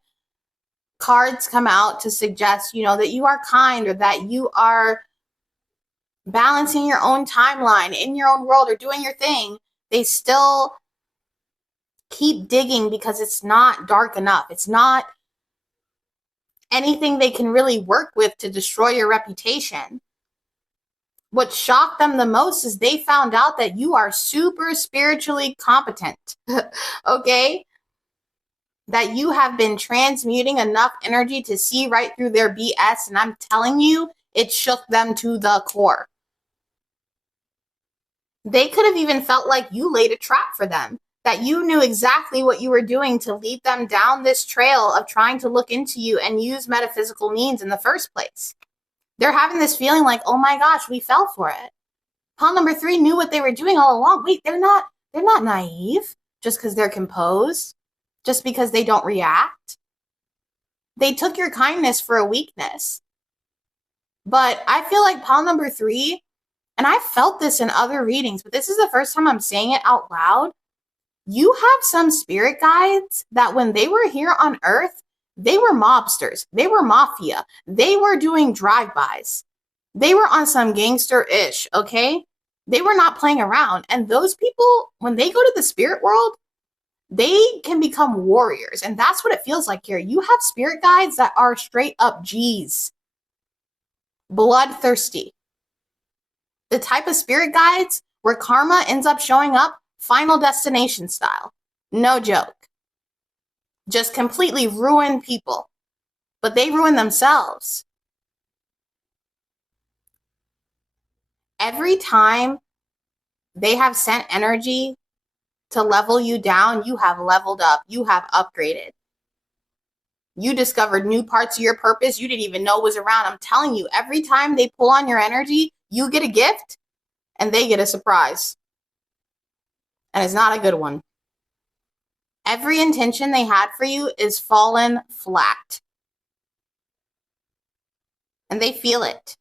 cards come out to suggest, that you are kind or that you are balancing your own timeline in your own world or doing your thing, they still keep digging because it's not dark enough. It's not anything they can really work with to destroy your reputation. What shocked them the most is they found out that you are super spiritually competent, okay? That you have been transmuting enough energy to see right through their BS, and I'm telling you, it shook them to the core. They could have even felt like you laid a trap for them, that you knew exactly what you were doing to lead them down this trail of trying to look into you and use metaphysical means in the first place. They're having this feeling like, oh my gosh, we fell for it. Pile number 3 knew what they were doing all along. Wait, they're not naive just because they're composed, just because they don't react. They took your kindness for a weakness. But I feel like pile number 3, and I felt this in other readings, but this is the first time I'm saying it out loud. You have some spirit guides that when they were here on Earth, they were mobsters. They were mafia. They were doing drive-bys. They were on some gangster-ish, okay? They were not playing around. And those people, when they go to the spirit world, they can become warriors. And that's what it feels like here. You have spirit guides that are straight up G's. Bloodthirsty. The type of spirit guides where karma ends up showing up Final Destination style. No joke. Just completely ruin people. But they ruin themselves. Every time they have sent energy to level you down, you have leveled up. You have upgraded. You discovered new parts of your purpose you didn't even know was around. I'm telling you, every time they pull on your energy, you get a gift and they get a surprise. And it's not a good one. Every intention they had for you is fallen flat. And they feel it.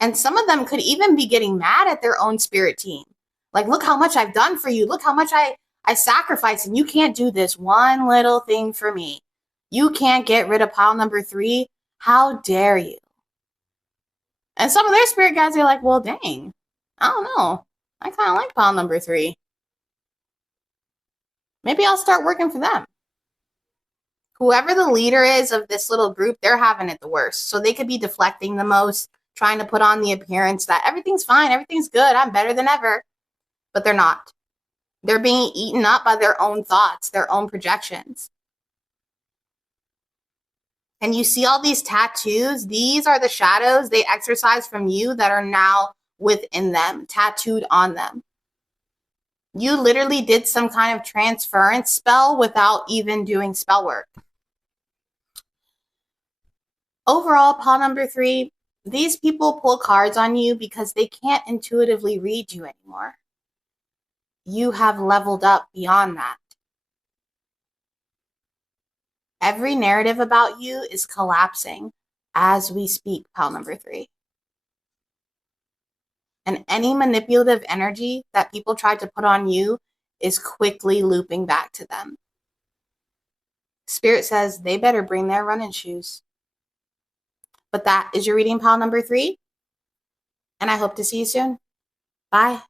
And some of them could even be getting mad at their own spirit team. Like, look how much I've done for you. Look how much I sacrificed. And you can't do this one little thing for me. You can't get rid of pile number 3. How dare you? And some of their spirit guides are like, well, dang. I don't know. I kind of like pile number 3. Maybe I'll start working for them. Whoever the leader is of this little group, they're having it the worst. So they could be deflecting the most, trying to put on the appearance that everything's fine, everything's good, I'm better than ever. But they're not. They're being eaten up by their own thoughts, their own projections. And you see all these tattoos? These are the shadows they exorcise from you that are now within them, tattooed on them. You literally did some kind of transference spell without even doing spell work. Overall, pile number 3, these people pull cards on you because they can't intuitively read you anymore. You have leveled up beyond that. Every narrative about you is collapsing as we speak, pile number 3. And any manipulative energy that people tried to put on you is quickly looping back to them. Spirit says they better bring their running shoes. But that is your reading, pile number 3. And I hope to see you soon. Bye.